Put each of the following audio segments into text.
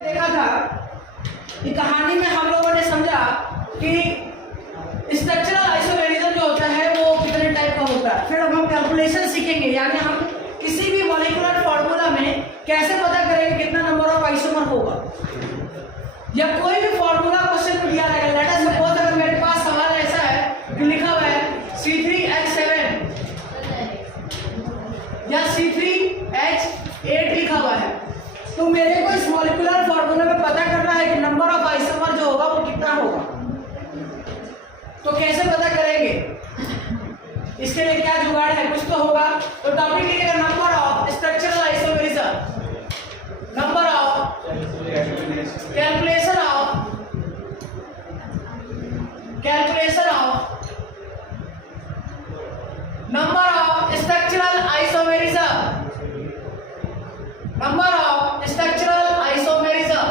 देखा था कि कहानी में हम लोगों ने समझा कि स्ट्रक्चरल आइसोमेरिज्म जो होता है वो कितने टाइप का होता है। फिर अब हम कैलकुलेशन सीखेंगे, यानी हम किसी भी मॉलिक्यूलर फॉर्मूला में कैसे पता करेंगे कितना नंबर ऑफ आइसोमर होगा, या कोई भी फॉर्मूला क्वेश्चन में दिया रहेगा। लेट अस सपोज अगर मेरे पास सवाल ऐसा है कि लिखा हुआ है C3H7 या C3H8 लिखा हुआ है, तो मेरे को इस मॉलिक्यूलर फॉर्मूला में पता करना है कि नंबर ऑफ आइसोमर जो होगा वो कितना होगा। तो कैसे पता करेंगे, इसके लिए क्या जुगाड़ है, कुछ तो होगा। तो टॉपिक लिखेगा number of structural isomerism, number of calculation of number of structural isomerism, number of structural isomerism.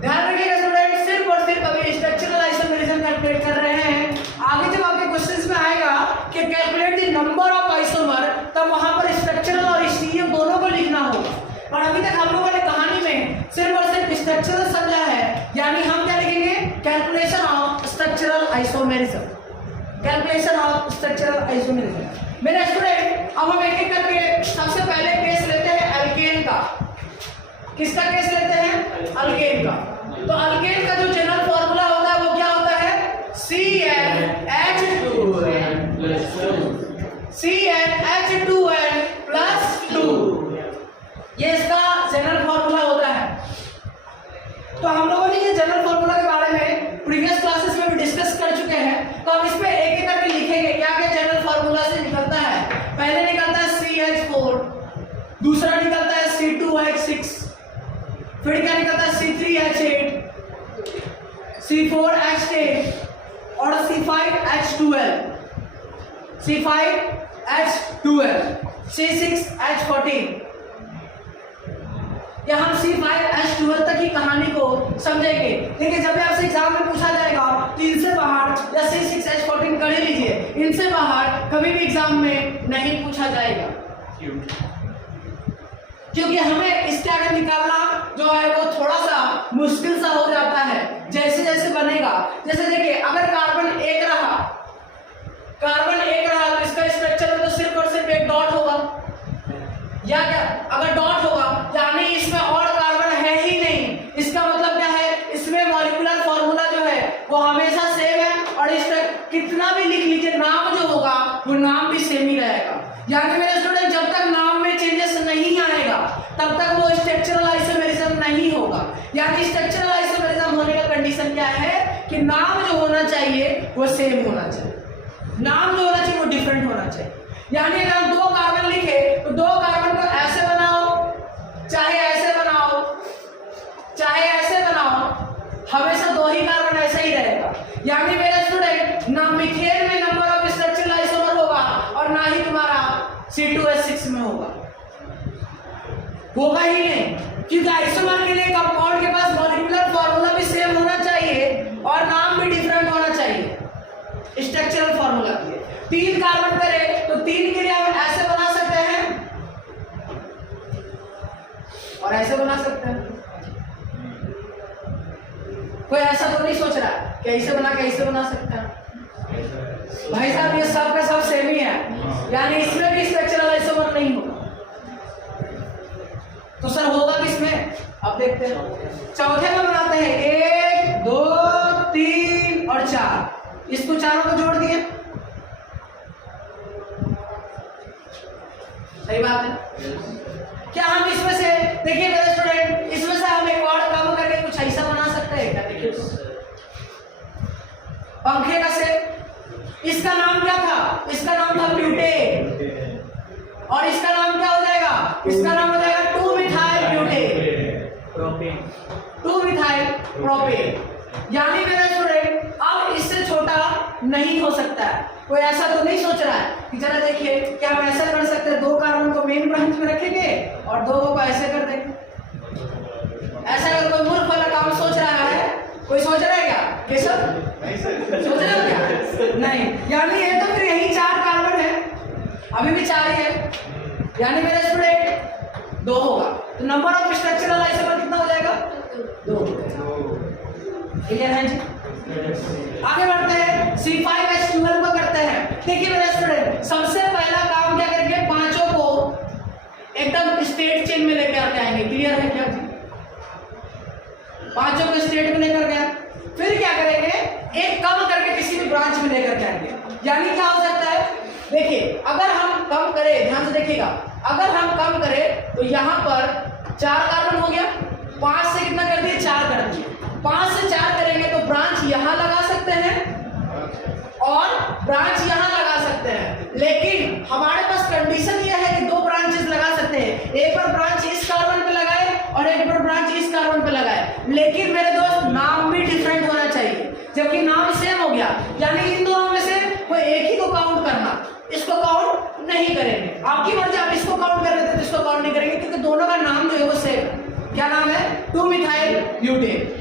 ध्यान रखिएगा स्टूडेंट, सिर्फ और सिर्फ अभी स्ट्रक्चरल आइसोमेरिज्म कैलकुलेट कर रहे हैं। आगे जब आपके क्वेश्चंस में आएगा कि calculate the number of isomer, तब वहां पर स्ट्रक्चरल और स्टीरियो दोनों को लिखना होगा। और अभी तक हम लोगों ने कहानी में सिर्फ और सिर्फ स्ट्रक्चरल समझा है, यानी हम क्या लिखेंगे, calculation of structural isomerism, calculation of structural isomerism. मेरे स्टूडेंट, अब हम एक एक करके सबसे पहले केस लेते हैं अल्केन का। किसका केस लेते हैं, अल्केन का। तो अल्केन का जो जनरल फॉर्मूला होता है वो क्या होता है, CnH2n+2। ये इसका जनरल फॉर्मूला होता है। तो हम लोगों ने ये जनरल फॉर्मूला के बारे में प्रीवियस क्लासेस में भी डिस्कस कर चुके हैं। तो हम इस पे एक एक करके लिखेंगे क्या क्या जनरल फॉर्मूला से निकलता है। पहले निकलता है CH4, दूसरा निकलता है C2H6, फिर क्या निकलता है C3H8, C4H10 और C5H12, C6H14। या हम C5H12 तक की कहानी को समझेंगे, लेकिन जब भी आपसे एग्जाम में पूछा जाएगा कि इनसे बाहर, या C6H14 कर ही लीजिए, इनसे बाहर कभी भी एग्जाम में नहीं पूछा जाएगा। क्योंकि हमें इसके आगे निकालना जो है वो थोड़ा सा मुश्किल सा हो जाता है जैसे जैसे बनेगा। जैसे देखिए, अगर कार्बन एक रहा तो इसका स्ट्रक्चर में तो सिर्फ और सिर्फ एक डॉट होगा, या क्या, अगर डॉट होगा यानी इसमें और कार्बन है ही नहीं। इसका मतलब क्या है, इसमें मॉलिक्यूलर फॉर्मूला जो है वो हमेशा सेम है, और इसका कितना भी लिख लीजिए, नाम जो होगा वो नाम भी सेम ही रहेगा। यानी मेरे स्टूडेंट, जब तक नाम में चेंजेस नहीं आएगा तब तक वो स्ट्रक्चरल आइसोमेरिज्म नहीं होगा। यानी स्ट्रक्चरल आइसोमेरिज्म होने का कंडीशन क्या है कि नाम जो होना चाहिए वो सेम होना चाहिए, नाम जो होना चाहिए वो डिफरेंट होना चाहिए। यानी अगर हम दो कार्बन लिखे तो दो कार्बन को ऐसे बनाओ, चाहे ऐसे बनाओ, चाहे ऐसे बनाओ, हमेशा दो ही कार्बन ऐसा ही रहेगा। यानी मेरे स्टूडेंट, ना मीथेन में नंबर ऑफ स्ट्रक्चरल आइसोमर होगा और ना ही तुम्हारा C2H6 में होगा ही नहीं। क्योंकि आइसोमर के लिए कंपाउंड के पास मॉलिक्यूलर फॉर्मूला भी सेम होना चाहिए और नाम भी डिफरेंट होना चाहिए स्ट्रक्चरल फॉर्मूला के लिए। 3 कार्बन करे तो 3 के लिए हम ऐसे बना सकते हैं और ऐसे बना सकते हैं। कोई ऐसा तो नहीं सोच रहा कैसे बना सकते हैं। भाई साहब, ये सब का सब सेम ही है, यानी इसमें भी स्ट्रक्चरल आइसोमर नहीं होगा। तो सर होगा किसमें, अब देखते हैं। चौथे में बनाते हैं 1 2 3 और 4, इसको चारों को जोड़ दिए, सही बात है। क्या हम इसमें से, देखिए मेरे स्टूडेंट, इसमें से हम एक और कम करके कुछ ऐसा बना सकते हैं क्या। देखिए पंखे का से, इसका नाम क्या था, इसका नाम था ब्यूटेन, और इसका नाम क्या हो जाएगा, इसका नाम हो जाएगा 2-मिथाइल ब्यूटेन, 2-मिथाइल प्रोपेन। यानी मेरे स्टूडेंट, अब इससे छोटा नहीं हो सकता है। कोई ऐसा तो नहीं सोच रहा है कि जरा देखिए क्या हम ऐसा कर सकते हैं, 2 कार्बन को मेन ब्रांच में रखेंगे और 2 को ऐसे कर देंगे। ऐसा अगर कोई मूर्ख वाला काम सोच रहा है, कोई सोच रहा है क्या केशव, सोच रहे हो क्या, नहीं। यानी ये तो फिर यही 4 कार्बन है, अभी भी 4 ही है। यानी मेरे स्टूडेंट 2 होगा, तो नंबर ऑफ स्ट्रक्चरल आइसोमर कितना हो जाएगा। 2। क्लियर है जी? आगे बढ़ते हैं, C5H12 को करते हैं। देखिए मेरे स्टूडेंट, सबसे पहला काम क्या करेंगे, पांचों को एकदम स्टेट चेन में लेके आते आएंगे। क्लियर है क्या जी? पांचों को स्टेट में लेकर गया, फिर क्या करेंगे, एक कम करके किसी भी ब्रांच में लेकर के आएंगे। यानी क्या हो सकता है, देखिए अगर हम कम करें, ध्यान से देखिएगा, अगर हम कम करें तो यहाँ पर 4 कार्बन हो गया, 5 से कितना कर दिए, 4 कर दिए। 5 से 4 करेंगे तो ब्रांच यहाँ लगा सकते हैं और ब्रांच यहाँ लगा सकते हैं, लेकिन हमारे पास कंडीशन यह है कि 2 ब्रांचेस लगा सकते हैं। एक पर ब्रांच इस कार्बन पे लगाए और एक पर ब्रांच इस कार्बन पे लगाए, लेकिन मेरे दोस्त नाम भी डिफरेंट होना चाहिए। जबकि नाम सेम हो गया, यानी इन दोनों में से कोई एक ही को काउंट करना, इसको काउंट नहीं करेंगे। आपकी मर्जी, आप इसको काउंट कर लेते तो इसको काउंट नहीं करेंगे, क्योंकि दोनों का नाम जो है वो सेम। क्या नाम है, 2-मिथाइल ब्यूटेन।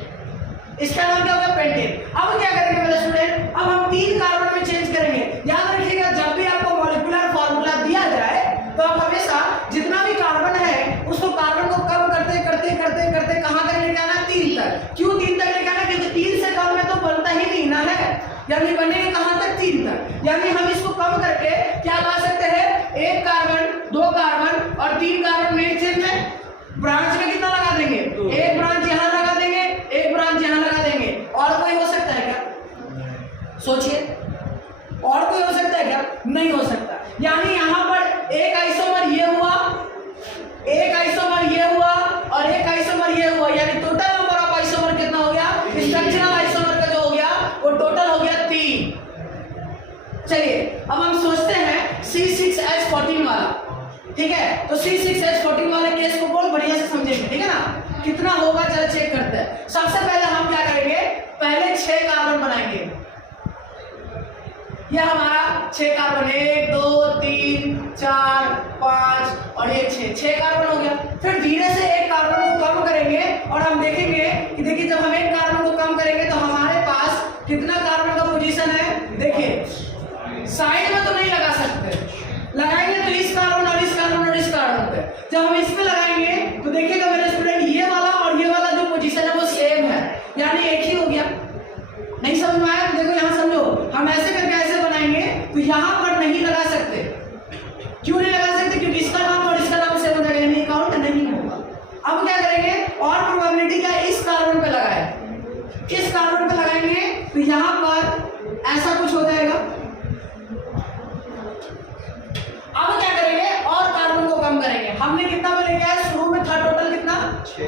इसका नाम क्या होगा, पेंटेन। अब क्या करेंगे मेरे स्टूडेंट, अब हम 3 कार्बन में चेंज करेंगे। याद रखिएगा, जब भी आपको मॉलिक्यूलर फॉर्मूला दिया जाए तो आप हमेशा जितना भी कार्बन है उसको कार्बन को कम करते करते करते करते कहां तक लेके आना, 3 तक। क्यों 3 तक लेके आना, क्योंकि 3 से कम में तो बनता ही नहीं ना है, यानी बनेगा कहां तक, 3 तक। यानी हम इसको कम करके क्या ला सकते हैं, 1 कार्बन, 2 कार्बन और 3 कार्बन मेन चेन में, ब्रांच में कितना लगा देंगे, 1 ब्रांच यहाँ लगा देंगे, 1 ब्रांच यहाँ लगा देंगे। और कोई हो सकता है क्या, सोचिए, और कोई हो सकता है क्या, नहीं हो सकता। यानी यहाँ पर एक आइसोमर ये हुआ, एक आइसोमर ये हुआ और एक आइसोमर ये हुआ, यानी टोटल नंबर ऑफ आइसोमर कितना हो गया, स्ट्रक्चरल आइसोमर का जो हो गया वो टोटल हो गया 3। चलिए अब हम सोचते हैं C6H14 वाला, ठीक है। तो C6H14 वाले केस को बहुत बढ़िया से समझेंगे, ठीक है ना, कितना होगा चलो चेक करते हैं। सबसे पहले हम क्या करेंगे, पहले 6 कार्बन बनाएंगे। यह हमारा 6 कार्बन, 1 2 3 4 5 और 1 6 कार्बन हो गया। फिर धीरे से एक कार्बन को कम करेंगे और हम देखेंगे कि देखिए जब हम एक कार्बन को कम करेंगे तो हमारे पास कितना कार्बन का पोजीशन है। देखिए साइड में तो नहीं लगा सकते, लगाएंगे तो इस कार्बन और इस कार्बन और इस कार्बन पे। जब हम इसमें लगाएंगे तो देखिएगा मेरे स्टूडेंट, ये वाला और ये वाला जो पोजीशन है वो सेम है, यानी एक ही हो गया। नहीं समझ में आया, देखो यहाँ समझो, हम ऐसे करके ऐसे बनाएंगे तो यहाँ पर नहीं लगा सकते। क्यों नहीं लगा सकते, क्योंकि इसका नाम और इसका नाम सेम हो जाएगा, यानी काउंट नहीं होगा। अब क्या करेंगे, और प्रोबेबिलिटी क्या, इस कार्बन पे लगाए, इस कार्बन पे लगाएंगे तो यहाँ पर ऐसा कुछ हो जाएगा। अब क्या करेंगे, और कार्बन को कम करेंगे। हमने कितना पे लेके आए, शुरू में था टोटल कितना, 6,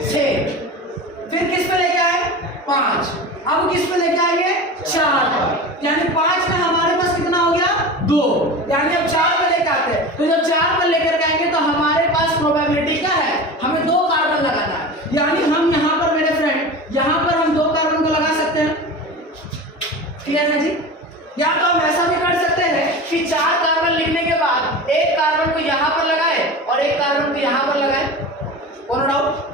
फिर किस पे लेके आए, 5, अब किस पे लेके आएंगे, 4 पर, यानी 5 में हमारे पास कितना हो गया, 2, यानी अब 4 पे लेके आते हैं। तो जब 4 पे लेकर के आएंगे तो हमारे पास प्रोबेबिलिटी क्या है, हमें 2 कार्बन लगाना है, यानी हम यहाँ पर मेरे फ्रेंड, यहाँ पर हम 2 कार्बन को लगा सकते हैं। क्लियर है जी? या तो हम ऐसा भी कर सकते हैं कि 4 कार्बन लिखने के बाद एक कार्बन को यहाँ पर लगाए और एक कार्बन को यहाँ पर लगाए। कोनो डाउट?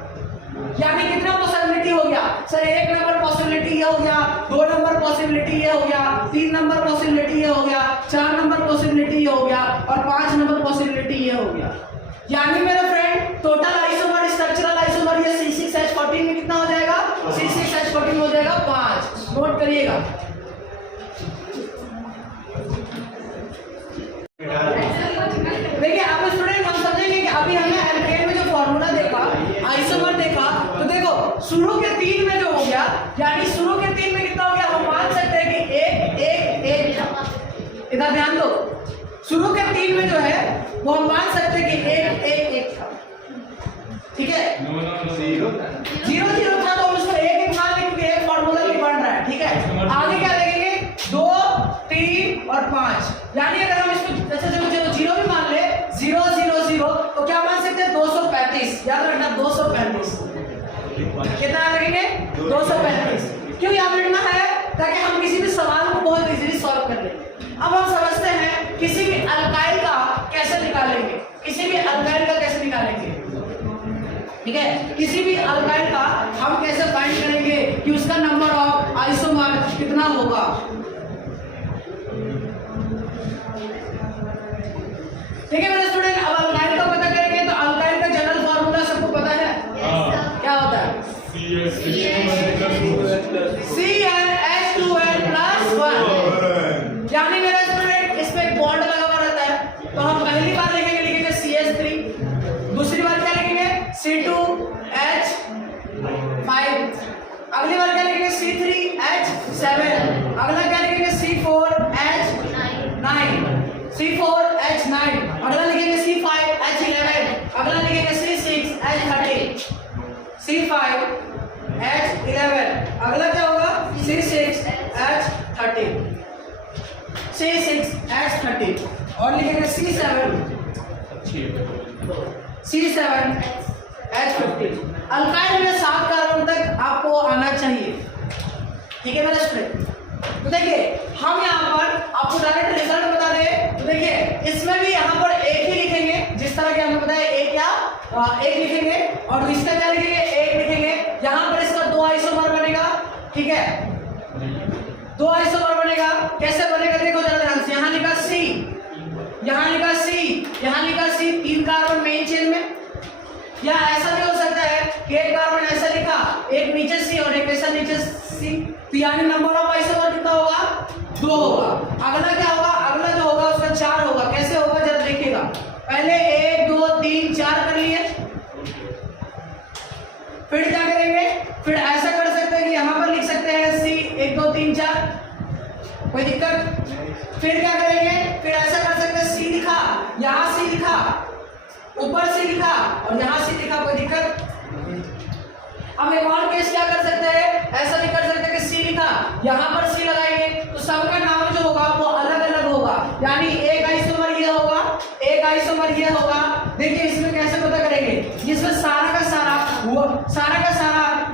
यानी कितना पॉसिबिलिटी हो गया सर, 1 नंबर पॉसिबिलिटी ये हो गया, 2 नंबर पॉसिबिलिटी ये हो गया, 3 नंबर पॉसिबिलिटी ये हो गया, 4 नंबर पॉसिबिलिटी ये हो गया और 5 नंबर पॉसिबिलिटी ये हो गया। यानी मेरे friend total isomer, structural isomer ये C6H14 में कितना हो जाएगा, C6H14 हो जाएगा 5। नोट करिएगा। देखिए अब स्टूडेंट हम समझेंगे कि अभी हमने एल्केन में जो फॉर्मूला देखा, आइसोमर देखा, तो देखो शुरू के 3 में जो हो गया, यानी शुरू के 3 में कितना हो गया, हम मान सकते हैं कि 1 1 1। इधर ध्यान दो, शुरू के 3 में जो है वो हम मान सकते हैं कि 1 1 1 था, ठीक है। 0 0 था तो हम उसको 1 1 मान लेंगे क्योंकि एक फॉर्मूला ही बन रहा है, ठीक है। आगे क्या देखेंगे, 2 3 और 5, यानी अगर हम इसको जैसे 0 भी मान ले, 0 0 0 तो क्या मान सकते हैं, 235। याद रखना 235, कितना लगेंगे, 235। क्यों याद रखना है, ताकि हम किसी भी सवाल को बहुत इजीली सॉल्व कर लें। अब हम समझते हैं किसी भी अल्काइल का कैसे निकालेंगे, किसी भी अल्काइल का कैसे निकालेंगे, ठीक है। किसी भी अल्काइल का हम कैसे फाइंड करेंगे कि उसका नंबर ऑफ आइसोमर कितना होगा। ठीक है मेरे स्टूडेंट, अब अल्काइल का पता करेंगे तो अल्काइल का जनरल फार्मूला सबको पता है, क्या होता है, CnH2n+1, यानी मेरा स्टूडेंट इसमें एक बॉन्ड लगा हुआ रहता है। तो हम पहली बार लिखेंगे CH3, दूसरी बार क्या लिखेंगे C2H5, अगली बार क्या लिखेंगे C3H7, अगला क्या लिखेंगे C4H9, अगला लिखेंगे C5H11, अगला लिखेंगे C6H13, C5H11, अगला क्या होगा C6H13, और लिखेंगे C7H15। अल्काइल में 7 कार्बन तक आपको आना चाहिए, ठीक है मेरा स्टूडेंट। तो देखिए हम यहाँ पर आपको डायरेक्ट रिजल्ट बता दें, तो देखिए इसमें भी यहाँ पर एक ही लिखेंगे, जिस तरह के हमें बताया एक लिखेंगे, और इसका क्या लिखेंगे एक लिखेंगे। यहाँ पर इसका 2 आइसोमर बनेगा, ठीक है 2 आइसोमर बनेगा। कैसे बनेगा देखो जरा ध्यान से, यहाँ लिखा C, यहाँ लिखा C, यहाँ लिखा C, 3 कार्बन मेन चेन में। या ऐसा भी हो सकता है कि एक कार्बन ऐसा लिखा, एक नीचे C और एक ऐसा नीचे C, तो यानी नंबर ऑफ आइसोमर कितना होगा 2 होगा। अगला क्या होगा, अगला जो होगा उसका 4 होगा। कैसे होगा जरा देखिएगा, पहले 1 2 3 4 कर लिए, फिर क्या करेंगे, फिर ऐसा कर सकते हैं कि यहाँ पर लिख सकते हैं C 1 2 3 4, कोई दिक्कत। फिर क्या करेंगे, फिर ऐसा कर सकते हैं C लिखा, यहाँ C लिखा, ऊपर C लिखा और यहाँ C लिखा, कोई दिक्कत। अब एक और केस क्या कर सकते हैं, ऐसा भी कर सकते हैं कि C लिखा, यहाँ पर C लगाएंगे, तो सबका नाम जो होगा वो अलग अलग होगा, यानी एक आइसोमर ये होगा, एक आइसोमर ये होगा। देखिए इसमें कैसे पता करेंगे, जिसमें सारा का सारा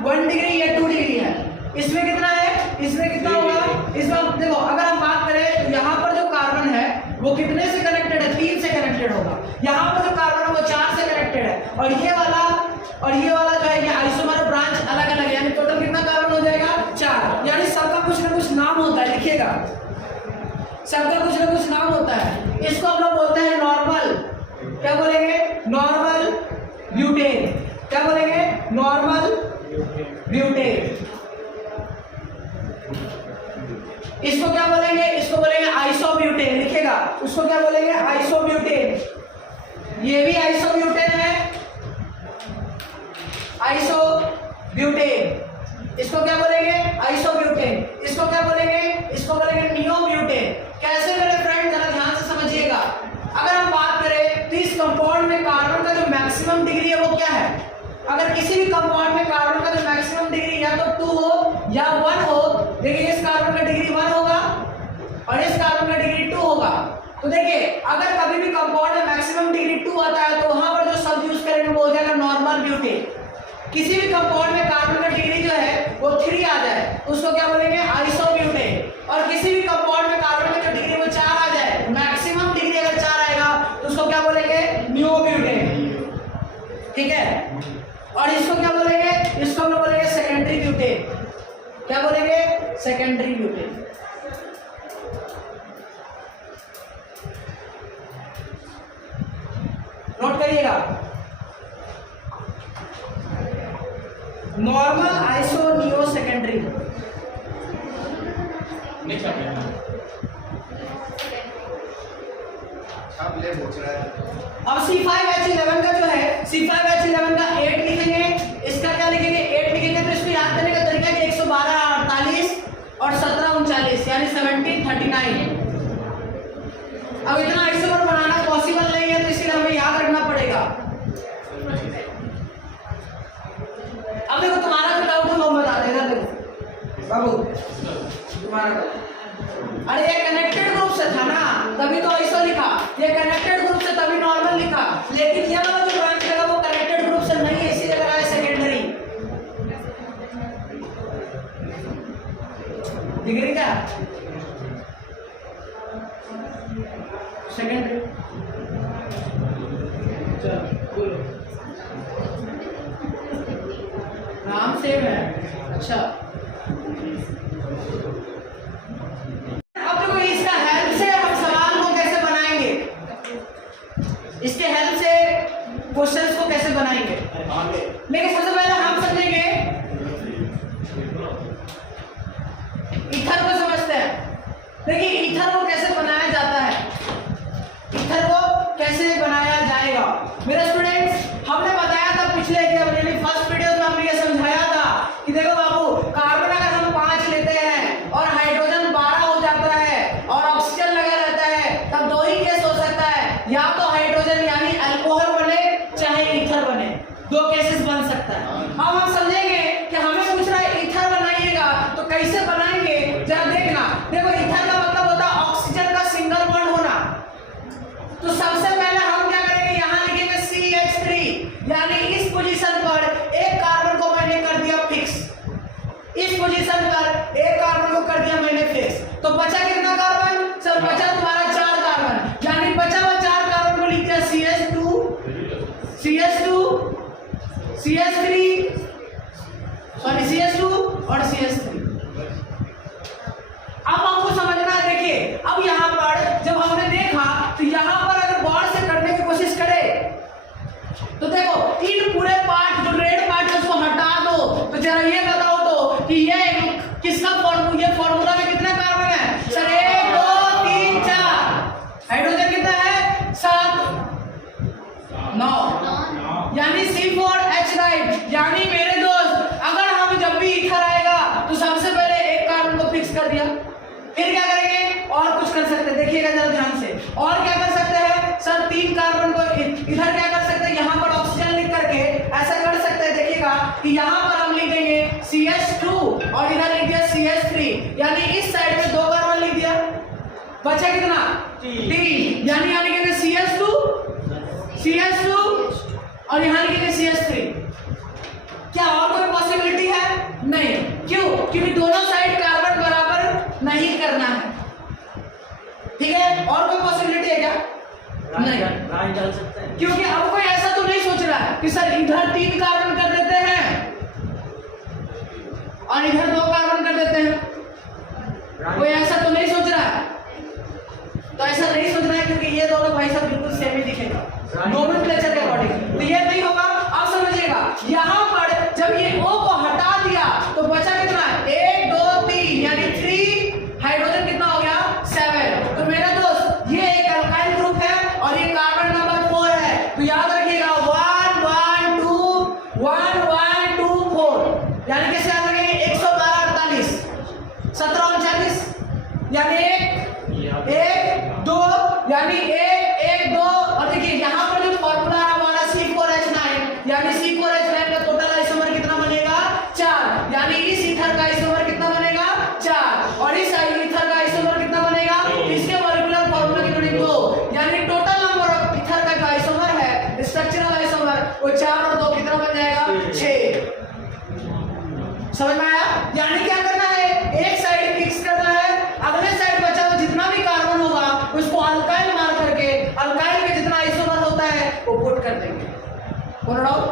1 डिग्री या 2 डिग्री है, इसमें कितना है, इसमें कितना होगा। इसमें देखो अगर हम बात करें तो यहाँ पर जो कार्बन है वो कितने से कनेक्टेड है, 3 से कनेक्टेड होगा। यहाँ पर जो कार्बन है वो 4 से कनेक्टेड है, और ये वाला जो है ये आइसोमर ब्रांच अलग अलग है, यानी टोटल कितना कार्बन हो जाएगा 4। यानी सबका कुछ ना कुछ नाम होता है, लिखिएगा सबका कुछ ना कुछ नाम होता है। इसको हम लोग बोलते हैं नॉर्मल, क्या बोलेंगे नॉर्मल ब्यूटेन, क्या बोलेंगे नॉर्मल ब्यूटेन। इसको क्या बोलेंगे, इसको बोलेंगे आइसोब्यूटेन, लिखेगा उसको क्या बोलेंगे आइसोब्यूटेन। ये भी आइसोब्यूटेन है, आइसोब्यूटेन। इसको क्या बोलेंगे आइसोब्यूटेन। इसको क्या बोलेंगे, इसको बोलेंगे नियोब्यूटेन। कैसे मेरे फ्रेंड जरा ध्यान से समझिएगा, अगर हम बात करें तो इस कंपाउंड में कार्बन का जो मैक्सिमम डिग्री है वो क्या है। अगर किसी भी कंपाउंड में कार्बन का जो मैक्सिमम डिग्री या तो 2 हो या 1 हो, देखिए इस कार्बन का डिग्री 1 होगा और इस कार्बन का डिग्री 2 होगा। तो देखिए अगर कभी भी कंपाउंड में मैक्सिमम डिग्री 2 आता है तो वहां पर जो शब्द यूज करेंगे वो हो जाएगा नॉर्मल ब्यूटेन। किसी भी कंपाउंड में कार्बन का डिग्री जो है वो 3 आ जाए उसको क्या बोलेंगे आइसोब्यूटेन, और किसी भी कंपाउंड में कार्बन का जो डिग्री वो 4 आ जाए, मैक्सिमम डिग्री अगर 4 आएगा तो उसको क्या बोलेंगे नियोब्यूटेन, ठीक है। और इसको क्या बोलेंगे, इसको हम लोग बोलेंगे सेकेंडरी ब्यूटेन। क्या बोलेंगे सेकेंडरी ब्यूटेन। नोट करिएगा नॉर्मल आइसो नियो सेकेंडरी। अब C5H11 का जो है C5H11 का 8 लिखेंगे, इसका क्या लिखेंगे 8 लिखेंगे। तो इसको याद करने का तरीका है 112 48 और 17 39 यानी 1739। अब इतना आइसोमर बनाना पॉसिबल नहीं है तो इसलिए हमें याद रखना पड़ेगा। अब देखो तुम्हारा जो डाउट है वो बता देना। देखो बाबू तुम्हारा, अरे ये कनेक्टेड ग्रुप से था ना तभी तो ऐसा लिखा, ये कनेक्टेड ग्रुप से तभी नॉर्मल लिखा, लेकिन ये वाला जो ब्रांच लगा वो कनेक्टेड ग्रुप से नहीं है इसीलिए लगा है सेकेंडरी। डिग्री क्या सेकेंडरी, नाम सेम है। अच्छा अब देखो इसका हेल्प से हम सवाल को कैसे बनाएंगे, इसके हेल्प से क्वेश्चंस को कैसे बनाएंगे। लेकिन सबसे पहले हम समझेंगे देखिए ईथर को कैसे बनाया जाता है, ईथर को कैसे बनाया जाएगा। मेरे स्टूडेंट्स, हमने बताया था पिछले फर्स्ट वीडियो में हमने ये समझाया था कि देखो बाबू, कार्बन अगर हम 5 लेते हैं और हाइड्रोजन 12 हो जाता है और ऑक्सीजन लगा रहता है, तब 2 ही केस हो सकता है, या तो हाइड्रोजन यानी अल्कोहल बने चाहे ईथर बने, 2 केसेस बन सकता है। अब हम समझेंगे कि हमें पूछ रहा है ईथर बनाइएगा तो कैसे बनाएंगे, जरा देखना। देखो ईथर का मतलब होता है ऑक्सीजन का सिंगल बॉन्ड होना। तो सबसे पहले हम क्या करेंगे, यहाँ लिखेंगे CH3, यानी इस पोजीशन पर एक कार्बन को मैंने कर दिया फिक्स, इस पोजीशन पर एक कार्बन को कर दिया मैंने फिक्स। तो बचा कितना कार्बन सर, बचा तुम्हारा 4 कार्बन, यानी बचा हुआ 4 कार्बन को लिख दिया CH2, CH3 सॉरी CH2 और CH3। अब आपको समझना है, देखिए अब यहाँ पर जब हमने देखा तो यहाँ पर अगर गौर से करने की कोशिश करें तो देखो इन पूरे पार्ट जो रेड पार्ट है उसको हटा दो, तो जरा ये बताओ तो कि ये किसका फॉर्मूला, ये फॉर्मूला में कितने कार्बन है सर, 1 2 3 4, हाइड्रोजन कितना है 7 9, यानी C4H9। यानी मेरे दोस्त अगर हम जब भी ईथर आएगा तो सबसे पहले एक कार्बन को फिक्स कर दिया, फिर क्या करेंगे और कुछ कर सकते हैं, देखिएगा जरा ध्यान से, और क्या कर सकते हैं सर, 3 कार्बन को इधर क्या कर सकते हैं, यहाँ पर ऑक्सीजन लिख करके ऐसा कर सकते हैं, देखिएगा कि यहाँ पर हम लिख देंगे CH2 और इधर लिख दिया CH3, यानी इस साइड में 2 कार्बन लिख दिया, बचा कितना 3, यानी यहाँ लिखेंगे CH2 और यहाँ लिखेंगे CH3। क्या और कोई पॉसिबिलिटी है? नहीं। क्यों? क्योंकि दोनों साइड कार्बन बराबर नहीं करना है, ठीक है। और कोई पॉसिबिलिटी है क्या? नहीं डाल सकते हैं, क्योंकि अब कोई ऐसा तो नहीं सोच रहा है कि सर इधर 3 कार्बन कर देते हैं और इधर 2 कार्बन कर देते हैं, कोई ऐसा तो नहीं सोच रहा है। तो ऐसा नहीं सोच रहा है क्योंकि ये दोनों भाई साहब बिल्कुल सेम ही दिखेगा नोमेनक्लेचर के अकॉर्डिंग, तो ये नहीं होगा। आप समझिएगा यहाँ पर जब ये O को हटा दिया तो बचा कितना, 1 2 3, यानी 3, हाइड्रोजन कितना हो गया 7। तो मेरा दोस्त ये एक अल्काइल ग्रुप है और ये कार्बन नंबर 4 है, तो याद रखिएगा 1 1 2 4, यानी कैसे याद रखेंगे 112 48 17 39, यानी 1 2, यानी 1 1 2, और देखिए यहाँ पर जो फॉर्मूला है हमारा C4H9, यानी C4H9 का टोटल आइसोमर कितना बनेगा 4, यानी इस ईथर का आइसोमर कितना बनेगा 4 और इस ईथर का आइसोमर कितना बनेगा, इसके मॉलिक्यूलर फॉर्मूला कितने 2, यानी टोटल नंबर ऑफ ईथर का जो आइसोमर है स्ट्रक्चरल आइसोमर वो 4 और 2 कितना बन जाएगा 6। समझ में आया? यानी क्या करना है, एक साइड फिक्स करना है, अगले साइड बचा हुआ जितना भी कार्बन होगा उसको अल्काइल मार करके अल्काइल में जितना आइसोमर होता है वो पुट कर देंगे। बोल रहा हूं,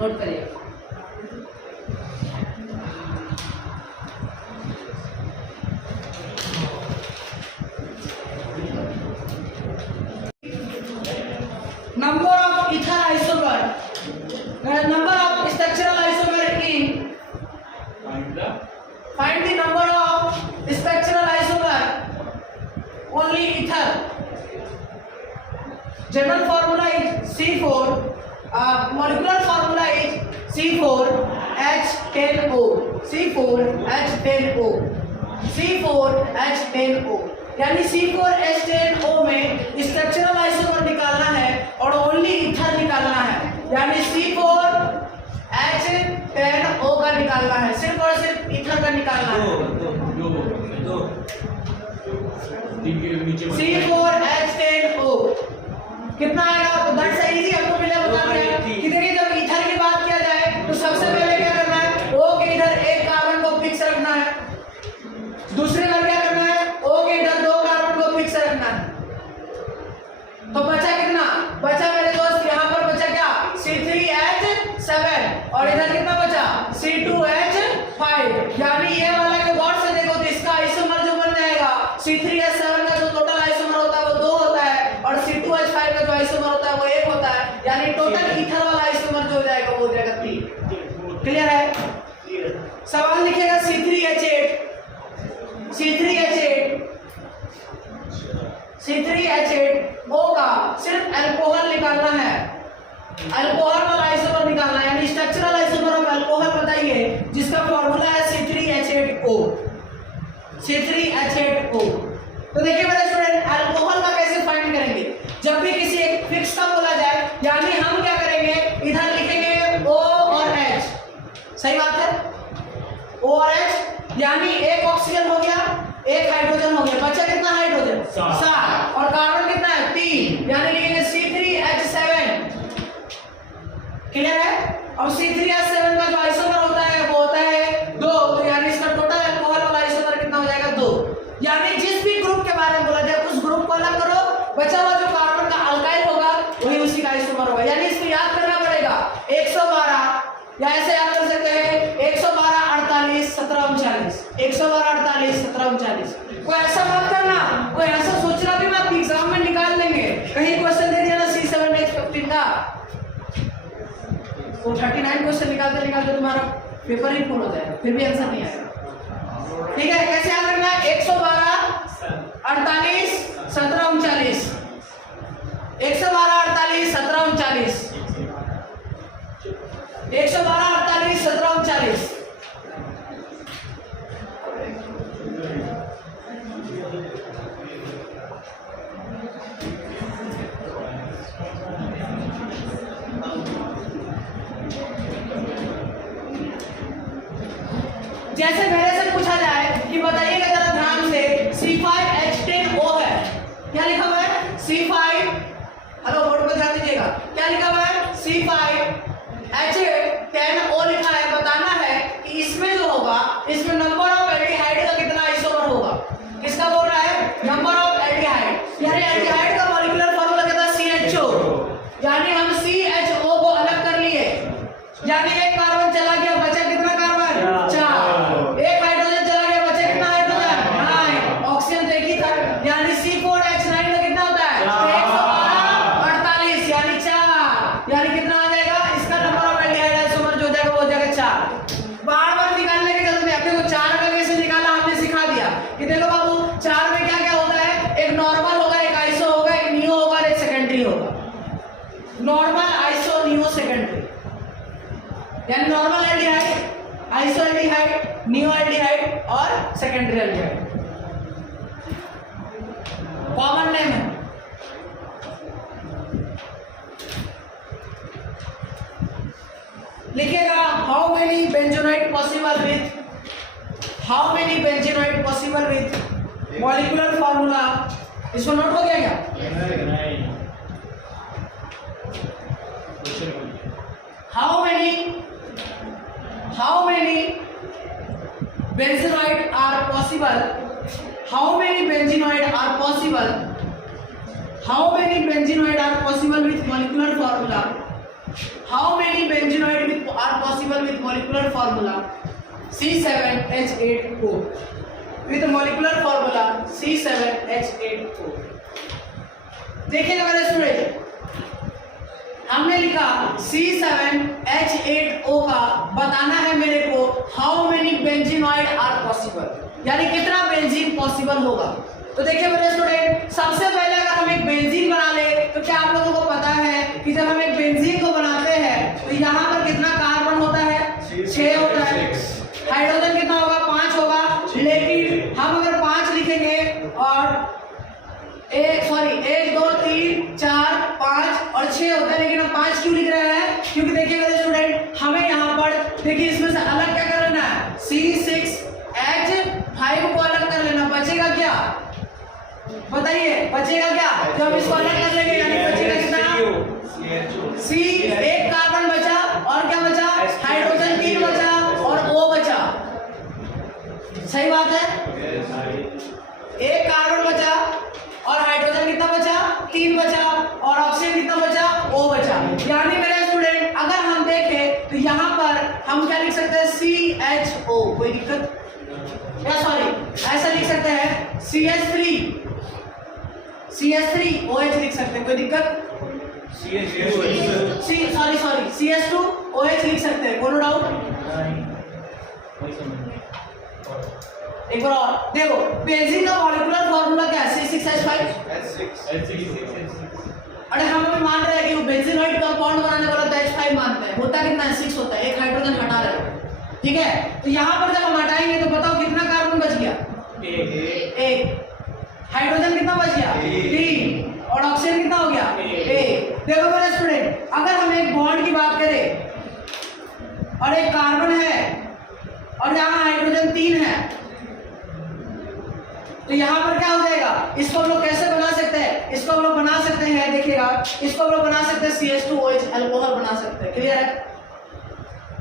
नोट करिए। Number of ether isomer, number of structural isomer in, find the number of structural isomer only ether. General formula is C4, molecular formula is C4H10O, C4H10O, C4H10O, यानी C4H10O में स्ट्रक्चरल आइसोमर निकालना है और only ether निकालना है, यानी C4H10O का निकालना है, सिर्फ और सिर्फ ईथर का निकालना है। C4H10O कितना आएगा आपको, दैट्स इजी, आपको पहले बता दिया कि देखिए जब ईथर की बात किया जाए तो सबसे पहले क्या करना है, O के इधर एक कार्बन को फिक्स रखना है, दूसरे बार क्या करना है, O के इधर 2 कार्बन को फिक्स रखना है। तो बचा कितना, बचा मेरे दोस्त यहाँ पर बचा क्या C3H7 और इधर कितना बचा C2H5, यानी ये वाला के गौर से देखो तो इसका आइसोमर जो बन जाएगा C3H7 का जो टोटल आइसोमर होता है वो 2 होता है और C2H5 का जो आइसोमर होता है वो 1 होता है, यानी टोटल ईथर वाला आइसोमर जो हो जाएगा वो हो जाएगा 3। क्लियर है? सवाल लिखेगा C3H8 C3H8O का सिर्फ अल्कोहल निकालना है, अल्कोहल वाला आइसोमर निकालना है, यानी स्ट्रक्चरल आइसोमर ऑफ अल्कोहल बताइए जिसका फॉर्मूला है C3H8O, C3H8O। तो देखिए मेरे स्टूडेंट, अल्कोहल का कैसे फाइंड करेंगे? जब भी किसी एक फिक्स का बोला जाए, यानी हम क्या करेंगे, इधर लिखेंगे O और H, सही बात है, O और H, यानी एक ऑक्सीजन हो गया, एक हाइड्रोजन हो गया, बचा कितना हाइड्रोजन? 7, और कार्बन कितना है? 3, यानी लिखेंगे C3H7। क्लियर है? अब C3H7 का जो आइसोमर होता है वो होता है 2, तो यानी इसका टोटल अल्कोहल वाला आइसोमर कितना हो जाएगा? 2। यानी जिस भी ग्रुप के बारे में बोला जाए उस ग्रुप को अलग करो, बचा हुआ जो कार्बन का अल्काइल होगा वही उसी का आइसोमर होगा। यानी इसको याद करना पड़ेगा 112, या ऐसे याद कर सकते हैं 112 48 17 39, 112 48 17 39। कोई ऐसा मत करना, कोई ऐसा सोचना भी मत, एग्जाम में निकाल लेंगे, कहीं क्वेश्चन दे दिया ना C7H15 का, तो 39 क्वेश्चन निकालते निकालते तुम्हारा पेपर ही फुल हो जाएगा, फिर भी आंसर नहीं आएगा। ठीक है, कैसे याद रखना है? 112 48 17 39, 112 48 17 39, 112 48 17 39। जैसे मेरे से पूछा जाए कि बताइएगा जरा ध्यान से, C5H10O है, क्या लिखा हुआ है? C5, हेलो बोर्ड पर ध्यान दीजिएगा, क्या लिखा हुआ है? C5H10O लिखा है। बताना है कि इसमें जो होगा, इसमें नंबर ऑफ एल्डिहाइड का कितना आइसोमर होगा। किसका बोल रहा है? Number of aldehyde. यानी एल्डिहाइड का मॉलिक्यूलर फॉर्मूला कितना? CHO, यानी हम CHO को अलग कर लिए, यानी एक कार्बन चला गया, बचा कितना कार्बन? 4। एक हाइड्रोजन चला गया, बचा कितना हाइड्रोजन? 9। ऑक्सीजन तो एक ही था, यानी C4H9 का कितना होता है? 112 48, यानी 4, यानी कितना आ जाएगा? इसका नंबर ऑफ एल्डिहाइड आइसोमर जो हो जाएगा वो हो जाएगा 4। बार बार निकालने की जरूरत नहीं, आपको 4 का कैसे निकाला हमने सिखा दिया कि देखो बाबू 4 में क्या क्या होता है, एक नॉर्मल होगा, एक आइसो होगा, एक नियो होगा और एक सेकेंडरी होगा। नॉर्मल, आइसो, नियो, सेकेंडरी, यानी normal aldehyde, iso aldehyde, neo aldehyde और सेकेंडरी एल्डिहाइड। कॉमन नेम है। लिखिएगा how many बेंजोनाइट possible with, how many बेंजोनाइट possible with molecular formula. इसको नोट हो गया क्या? how many benzenoid are possible, how many benzenoid are possible, how many benzenoid are possible with molecular formula, how many benzenoid are possible with molecular formula C7H8O, with molecular formula C7H8O। देखिएगा मेरे student, हमने लिखा C7H8O का बताना है मेरे को how many benzenoid are possible, यानी कितना बेंजीन पॉसिबल होगा। तो देखिए मेरे स्टूडेंट, सबसे पहले अगर हम एक बेंजीन बना ले तो क्या आप लोगों को पता है कि जब हम एक बेंजीन को बनाते हैं तो यहाँ पर कितना कार्बन होता है? 6 होता है। हाइड्रोजन कितना होगा? 5 होगा। लेकिन हम अगर 5 लिखेंगे और 1 2 3 4 5 और 6 होता है, लेकिन हम 5 क्यों लिख रहे हैं? क्योंकि देखिए मेरे स्टूडेंट, हमें यहाँ पर देखिए इसमें से अलग क्या कर लेना है? C6H5 को अलग कर लेना। बचेगा क्या? बताइए बचेगा क्या? जब हम इसको अलग कर लेंगे यानी बचेगा कितना? C, एक कार्बन बचा और क्या बचा? हाइड्रोजन 3 बचा और O बचा। सही बात है, एक कार्बन बचा और हाइड्रोजन कितना बचा? 3 बचा और ऑक्सीजन कितना बचा? O बचा। यानी मेरे स्टूडेंट अगर हम देखें तो यहाँ पर हम क्या लिख सकते हैं? CHO, कोई दिक्कत? या ऐसा लिख सकते हैं CH3OH लिख सकते हैं, कोई दिक्कत? CH2OH लिख सकते हैं, कोनो डाउट? एक बार और देखो, बेंजीन का मॉलिक्यूलर फार्मूला क्या है? C6H5। अरे हम मान रहे हैं कि वो बेंजीनोइड कंपाउंड बनाने वाला तो H5 मानते हैं, होता कितना है? 6 होता है, एक हाइड्रोजन हटा रहे हैं, ठीक है। तो यहाँ पर जब हम हटाएंगे तो बताओ कितना कार्बन बच गया? एक। हाइड्रोजन कितना बच गया? 3। और ऑक्सीजन कितना हो गया? 1। देखो मेरे स्टूडेंट, अगर हम एक बॉन्ड की बात करें और एक कार्बन है और यहाँ हाइड्रोजन 3 है, तो यहाँ पर क्या हो जाएगा? इसको हम लोग कैसे बना सकते हैं? इसको हम लोग बना सकते हैं, देखिएगा, इसको हम लोग बना सकते हैं CH2OH अल्कोहल बना सकते हैं। क्लियर है?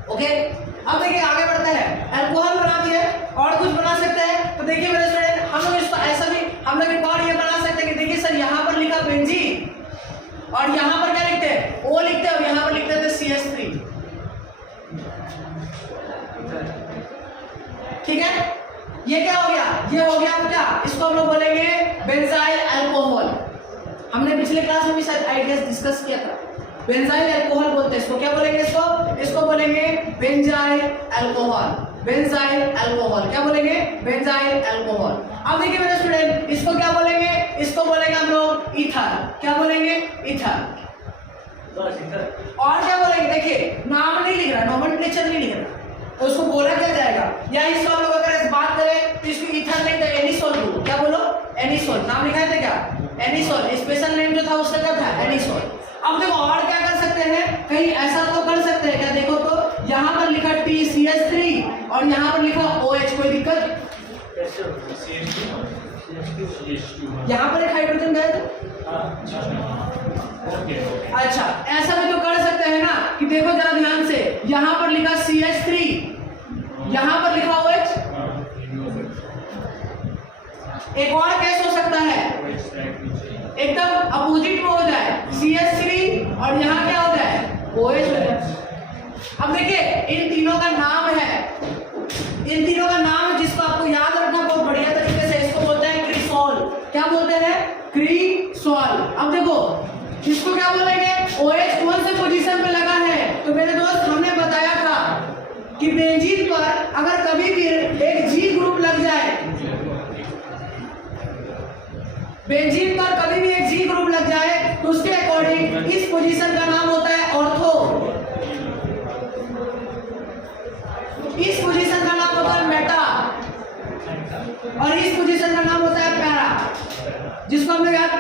ओके, अब देखिए आगे बढ़ते हैं। अल्कोहल बना दिए, और कुछ बना सकते हैं? तो देखिए मेरे स्टूडेंट, हम लोग इसको ऐसा भी हम लोग एक और ये बना सकते हैं कि देखिए सर, यहाँ पर लिखा बेंजीन और यहाँ पर क्या लिखते हैं? O लिखते हैं और यहाँ पर लिखते थे CH3। ठीक है, ये क्या हो गया? ये हो गया क्या? इसको हम लोग बोलेंगे बेंजाइल अल्कोहल। हमने पिछले क्लास में भी शायद आइडियाज डिस्कस किया था। बेंजाइल अल्कोहल बोलते हैं इसको। क्या बोलेंगे इसको बोलेंगे बेंजाइल अल्कोहल। बेंजाइल अल्कोहल क्या बोलेंगे? Benzyl alcohol. अब देखिए मेरे स्टूडेंट, इसको क्या बोलेंगे? इसको बोलेंगे हम लोग ईथर। क्या बोलेंगे? ईथर। और क्या बोलेंगे? देखिए नाम नहीं लिख रहा, नोमेनक्लेचर नहीं लिख रहा, तो उसको बोला क्या जाएगा? या इसको हम लोग अगर इस बात करें तो इसको ईथर नहीं तो एनिसोल बोलो। क्या बोलो? एनिसोल। नाम लिखा है क्या? एनिसोल। स्पेशल नेम जो था उसका क्या था? एनिसोल। अब देखो और क्या कर सकते हैं? कहीं ऐसा तो कर सकते हैं क्या? देखो तो यहाँ पर लिखा TCH3 और यहाँ पर लिखा OH, कोई दिक्कत? यहाँ पर एक हाइड्रोजन गया था। अच्छा, ऐसा भी तो कर सकते हैं ना कि देखो जरा ध्यान से, यहाँ पर लिखा CH3, यहाँ पर लिखा OH। एक और केस हो सकता है, एकदम अपोजिट में हो जाए, CH3 और यहाँ क्या हो जाए? OH हो जाए। अब देखिए इन तीनों का नाम है, इन तीनों का नाम जिसको आपको याद रखना बहुत बढ़िया तरीके से, इसको बोलते हैं क्रिसोल। क्या बोलते हैं? क्रिसोल। अब देखो इसको क्या बोलेंगे? OH कौन से पोजीशन पे लगा है? तो मेरे दोस्त हमने बताया था कि बेंजीन पर अगर कभी भी एक G ग्रुप लग जाए, बेंजीन पर कभी भी एक G ग्रुप लग जाए तो उसके अकॉर्डिंग इस पोजीशन का नाम होता है ऑर्थो, इस पोजीशन का नाम होता है मेटा और इस पोजीशन का नाम होता है पैरा, जिसको हम लोग याद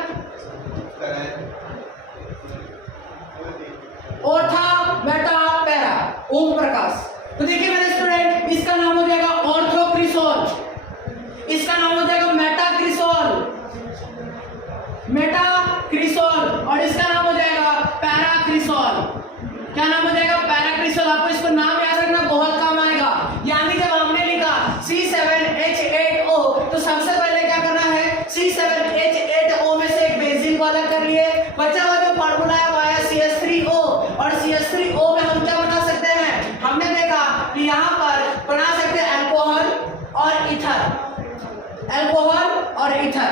ऑर्था, मेटा, पैरा, ओम प्रकाश। तो देखिए मेरे स्टूडेंट, इसका नाम हो जाएगा ऑर्थोक्रिसोल, इसका नाम हो जाएगा मेटाक्रिसोल, मेटाक्रिसोल, और इसका नाम हो जाएगा पैराक्रिसोल। क्या नाम हो जाएगा? पैराक्रिसोल। आपको इसको नाम याद रखना, बहुत काम आएगा। यानी जब हमने लिखा C7H8O तो सबसे पहले क्या करना है? C7H8O में से एक बेंजीन को अलग कर लिए, बचा हुआ जो फार्मूला है वो आया CH3O, और CH3O में हम क्या बना सकते हैं? हमने देखा कि यहाँ पर बना सकते हैं अल्कोहल और ईथर, अल्कोहल और ईथर।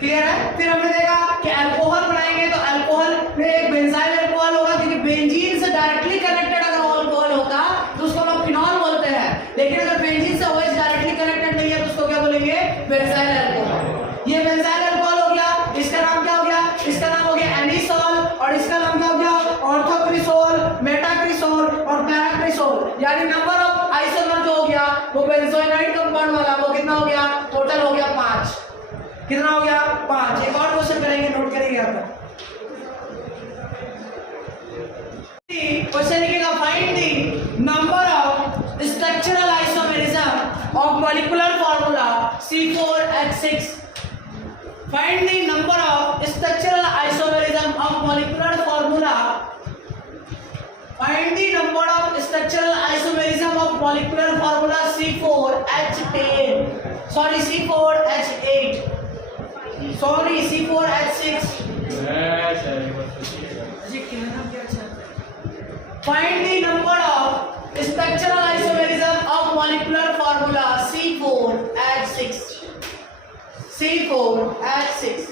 क्लियर है? फिर हमने देखा कि अल्कोहल बनाएंगे तो अल्कोहल में एक बेंजाइल अल्कोहल होगा, क्योंकि बेंजीन से डायरेक्टली कनेक्टेड अगर अल्कोहल होता तो उसको हम फिनॉल बोलते हैं, लेकिन अगर बेंजीन से OH डायरेक्टली कनेक्टेड नहीं है तो उसको क्या बोलेंगे? Benzyl alcohol. ये बेंजाइल अल्कोहल हो गया, इसका नाम क्या हो गया? इसका नाम हो गया एनिसोल, और इसका नाम क्या हो गया? ऑर्थोक्रिसोल, मेटाक्रिसोल और पैराक्रिसोल। यानी नंबर ऑफ आइसोमर जो हो गया वो बेंजोइनाइड कंपाउंड वाला, वो कितना हो गया? टोटल हो गया 5। कितना हो गया? 5। एक और क्वेश्चन करेंगे, नोट करेंगे आप। क्वेश्चन लिखेगा, find the number of structural isomerism of molecular formula C4H6। Find the number of structural isomerism of molecular formula, find the number of structural isomerism of molecular formula C4H10, sorry C4H8, sorry C4H6। Find the number of structural isomerism of molecular formula C4H6. C4H6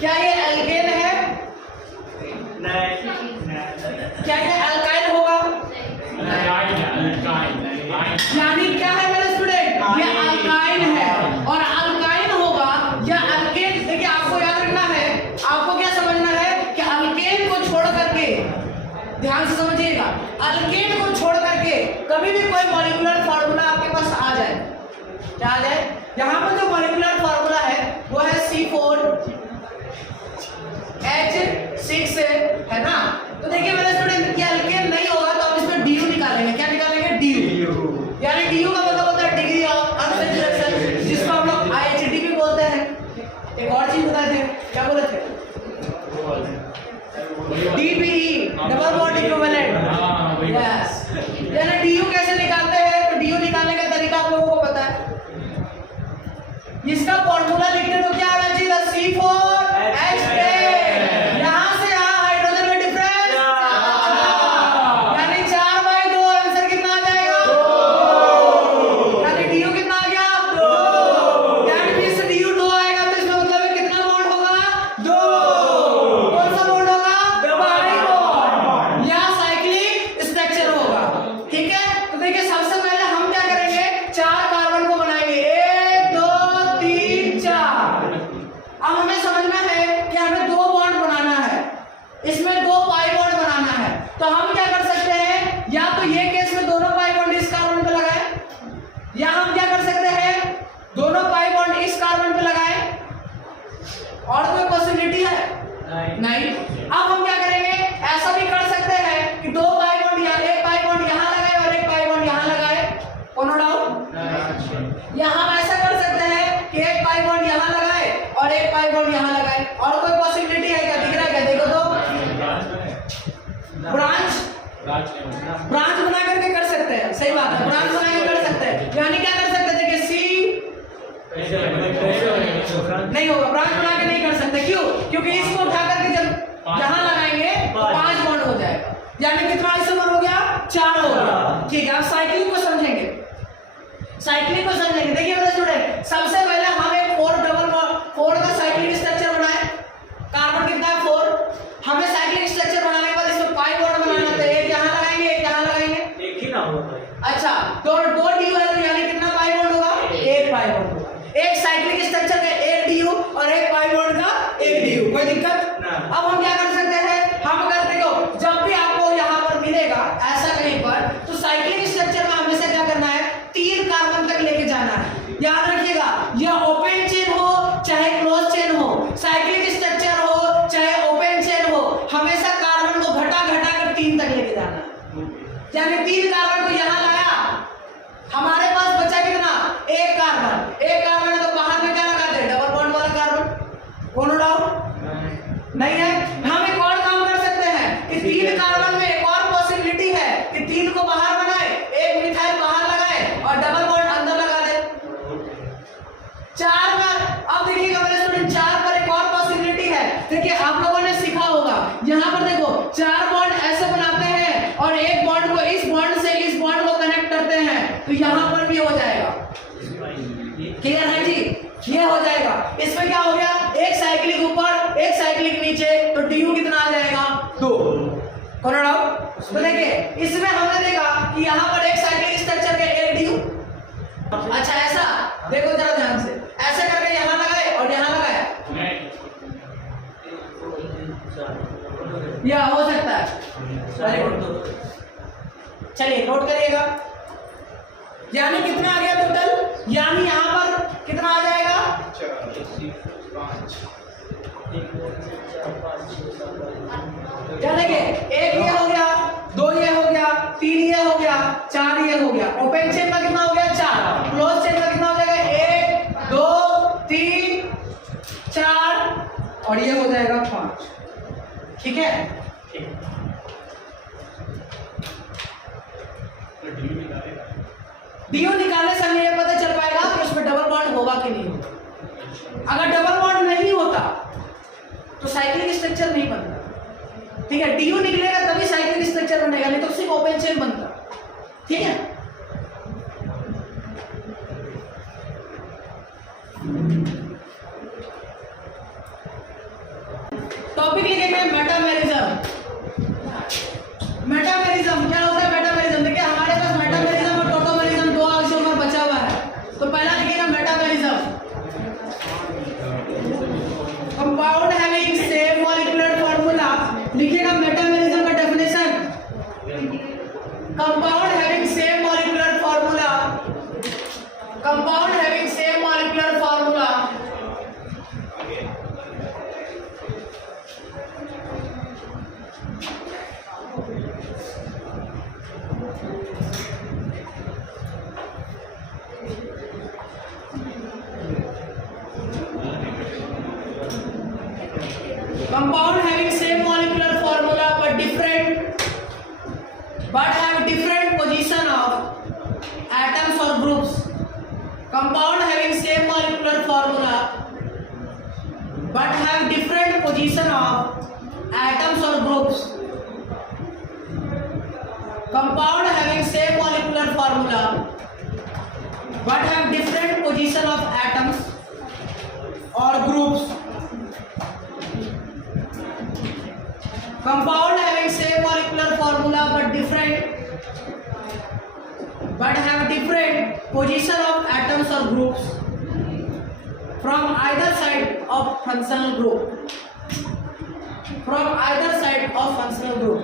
क्या ये alkene है? नहीं। क्या ये alkyl होगा? यानी क्या है मेरे स्टूडेंट? ये कभी भी कोई मॉलिक्यूलर फार्मूला आपके पास आ जाए, क्या आ जाए, यहाँ पर जो मॉलिक्यूलर फार्मूला है वो है C4H6 है ना। तो देखिए मेरे स्टूडेंट, ये अल्केन नहीं होगा तो हम इसमें DU निकालेंगे। क्या निकालेंगे? DU। यानी DU का मतलब होता है डिग्री ऑफ अनसैचुरेशन, जिसको हम लोग IHD भी बोलते हैं। एक और चीज बता दें, क्या बोले थे? DBE, double bond equivalent. Yes, यानी DU कैसे निकालते हैं? तो DU निकालने का तरीका आप लोगों को पता है। इसका फॉर्मूला लिखते तो क्या आना चाहिए? C4H8। यहां से यहां हाइड्रोजन में डिफरेंस, यानी 4/2। आंसर कितना आ जाएगा? 2। यानी DU कितना आ गया? 2। यानी इस DU 2 आएगा तो इसका मतलब है कितना बॉन्ड होगा? 2। कौन सा बॉन्ड होगा? बाई बॉन्ड या साइक्लिक स्ट्रक्चर होगा। ठीक है, तो देखिए सबसे पहले हम क्या करेंगे, 4 कार्बन को बनाएंगे। 1 2 3 4। अब हमें समझना है कि हमें 2 बॉन्ड बनाना है, इसमें 2 पाई बॉन्ड बनाना है। तो हम क्या कर सकते हैं, या तो ये केस में दोनों पाई बॉन्ड इस कार्बन पे लगाएं, या हम क्या कर सकते हैं, दोनों पाई बॉन्ड इस कार्बन पे लगाएं। और कोई पॉसिबिलिटी है? नहीं। अब हम क्या करेंगे, ऐसा भी कर सकते हैं कि 2 पाई बॉन्ड या 1 पाई बॉन्ड यहां लगाए और 1 पाई बॉन्ड यहां लगाए। कोनो डाउट? या हम ऐसा कर सकते हैं कि 1 पाई बॉन्ड यहां लगाए और 1 पाई बॉन्ड यहां लगाए। और कोई पॉसिबिलिटी है क्या? दिख रहा है क्या? देखो तो ब्रांच बना करके कर सकते हैं। सही बात है, ब्रांच बना के कर सकते हैं। यानी क्या कर सकते हैं, देखिए C नहीं होगा, ब्रांच बना के नहीं कर सकते। क्यों? क्योंकि इसको उठा करके जब यहां लगाएंगे तो 5 बॉन्ड हो जाएगा। यानी कितना आइसोमर हो गया? 4 हो गया। ठीक है, अब साइक्लिंग को समझेंगे। साइक्लिंग को समझेंगे। देखिए मेरे स्टूडेंट, सबसे पहले हम एक 4 का साइक्लिक स्ट्रक्चर बनाए। कार्बन कितना है? 4। हमें साइक्लिक स्ट्रक्चर बनाने के बाद इसमें पाई बॉन्ड बनाना है, तो एक यहां लगाएंगे, एक यहां लगाएंगे। एक ही ना होगा। अच्छा, तो 2 DU है, तो यानी कितना पाई बॉन्ड होगा? 1 पाई बॉन्ड होगा। एक साइक्लिक स्ट्रक्चर का 1 DU और 1 पाई बॉन्ड का 1 DU। कोई दिक्कत? अब हम क्या कर सकते हैं, हम अगर देखो जब भी आपको यहाँ पर मिलेगा ऐसा कहीं पर, तो साइक्लिक स्ट्रक्चर में हमेशा क्या करना है, 3 कार्बन तक लेके जाना है। याद रखिएगा, यह ओपन चेन हो चाहे क्लोज चेन हो, साइक्लिक स्ट्रक्चर हो चाहे ओपन चेन हो, हमेशा कार्बन को घटा घटा कर 3 तक लेके जाना है। यानी 3 कार्बन को यहाँ लाया, हमारे पास बचा कितना? 1 कार्बन। 1 कार्बन है तो बाहर में क्या लगाते हैं? डबल बॉन्ड वाला कार्बन। कोनो डाउट? नहीं है। हम एक और काम कर सकते हैं कि 3 कार्बन में एक और पॉसिबिलिटी है कि 3 को बाहर बनाए, 1 मिथाइल बाहर लगाए और डबल बॉन्ड अंदर लगा दे। 4 पर अब देखिएगा मेरे स्टूडेंट, 4 पर एक और पॉसिबिलिटी है। देखिए आप लोगों ने सीखा होगा, यहाँ पर देखो 4 बॉन्ड ऐसे बनाते हैं और 1 बॉन्ड को इस बॉन्ड से इस बॉन्ड को कनेक्ट करते हैं, तो यहाँ पर भी हो जाएगा। क्लियर है जी? ये हो जाएगा। इसमें क्या हो गया, एक साइक्लिक ऊपर एक साइक्लिक नीचे, तो DU कितना आ जाएगा? 2। कौन डाउट? तो देखिए इसमें हमने देखा कि यहाँ पर एक साइक्लिक स्ट्रक्चर के 1 DU। अच्छा ऐसा देखो जरा ध्यान से, ऐसे करके यहाँ लगाए और यहाँ लगाए, यह हो सकता है। चलिए नोट करिएगा, यानी कितना आ गया टोटल, यानी यहाँ पर कितना आ जाएगा? 4 देखिए, 1 ये हो गया, 2 ये हो गया, 3 ये हो गया, 4 ये हो गया। ओपन चेन का कितना हो गया? 4। क्लोज चेन का कितना हो जाएगा? 1 2 3 4 और ये हो जाएगा 5। ठीक है, DU निकालने से हमें ये पता चल पाएगा कि उसमें डबल बॉन्ड होगा कि नहीं होगा। अगर डबल बॉन्ड नहीं होता तो साइक्लिक स्ट्रक्चर नहीं बनता। ठीक है, DU निकलेगा तभी साइक्लिक स्ट्रक्चर बनेगा, नहीं तो सिर्फ ओपन चेन बनता। ठीक है, टॉपिक लिखेंगे मेटामेरिज्म। मेटामेरिज्म क्या होता है? मेटामेरिज्म देखिए हमारे पास मेटामेरिज्म और टोटोमेरिज्म 2 आइसोमर बचा हुआ है, तो पहला लिखिएगा metamerism. Compound having same molecular formula, लिखिएगा मेटामेरिज्म का definition. Compound having same but have different position of atoms or groups. Compound having same molecular formula but have different position of atoms or groups. Compound having same molecular formula but have different position of atoms or groups from either side of functional group. From either side of functional group.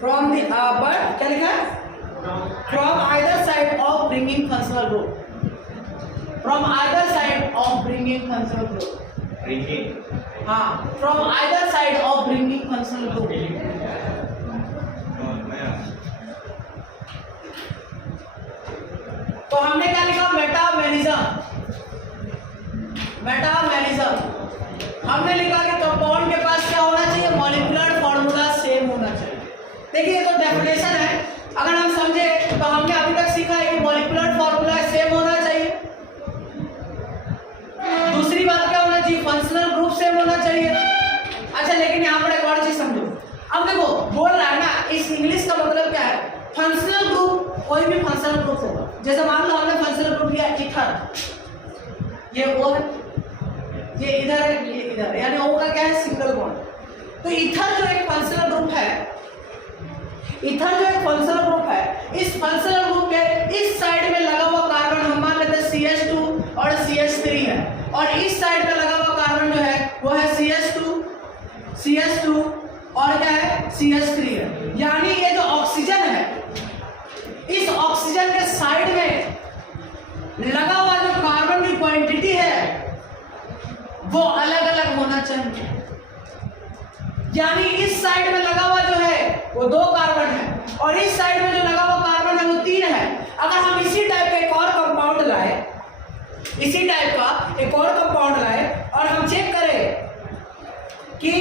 From the but क्या लिखा है? From either side of bringing functional group. From either side of bringing functional group. Bringing. हाँ, from either side of bringing functional group. तो हमने क्या लिखा? Metamerism. Metamerism हमने लिखा कि कंपाउंड के पास क्या होना चाहिए? मॉलिक्यूलर फॉर्मूला सेम होना चाहिए. देखिए तो डेफिनेशन है. अगर हम समझे तो हमने अभी तक सीखा है कि मॉलिक्यूलर फॉर्मूला सेम होना चाहिए. दूसरी बात क्या होना चाहिए? फंक्शनल ग्रुप सेम होना चाहिए. अच्छा, लेकिन यहाँ पर एक और चीज समझो. अब देखो बोल रहा है ना, इस इंग्लिश का मतलब क्या है? फंक्शनल ग्रुप कोई भी फंक्शनल ग्रुप होगा. जैसे मान लो हमने फंक्शनल ग्रुप लिया इथर, ये O है, ये इधर है, ये इधर है, यानी O का क्या है? Single bond. तो इथर जो एक फंक्शनल ग्रुप है, इथर जो एक फंक्शनल ग्रुप है, इस फंक्शनल ग्रुप के इस साइड में लगा हुआ कार्बन हम मान लेते हैं CH2 और CH3 है, और इस साइड में लगा हुआ कार्बन जो है वो है CH2 और क्या है? CH3 है. यानी ये जो ऑक्सीजन है, इस ऑक्सीजन के साइड में लगा हुआ जो कार्बन की क्वांटिटी है वो अलग अलग होना चाहिए. यानी इस साइड में लगा हुआ जो है वो 2 कार्बन है और इस साइड में जो लगा हुआ कार्बन है वो 3 है. अगर हम इसी टाइप का एक और कंपाउंड लाए, इसी टाइप का एक और कंपाउंड लाए और हम चेक करें कि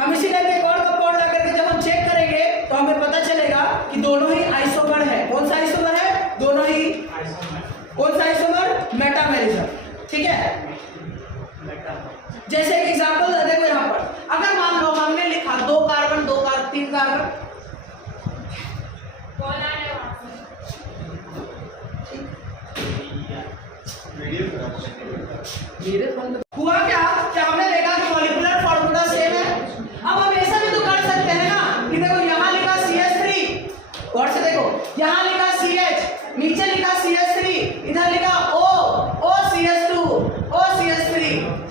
हम इसी टाइप का एक और कंपाउंड ला करके जब हम चेक करेंगे तो हमें पता चलेगा कि दोनों ही आइसोमर है. कौन सा आइसोमर है? दोनों ही. कौन सा आइसोमर? मेटामेरिज्म. ठीक है. जैसे एक एग्जांपल देखो यहाँ पर, अगर मान लो हमने लिखा 2 कार्बन 2 कार्बन 3 कार्बन, हुआ क्या? हमने देखा कि मॉलिक्यूलर फॉर्मूला सेम है. अब हम ऐसा भी तो कर सकते हैं ना कि देखो यहाँ लिखा CH3, और से देखो यहाँ लिखा CH, नीचे लिखा CH3, इधर लिखा OCH2 OCH3.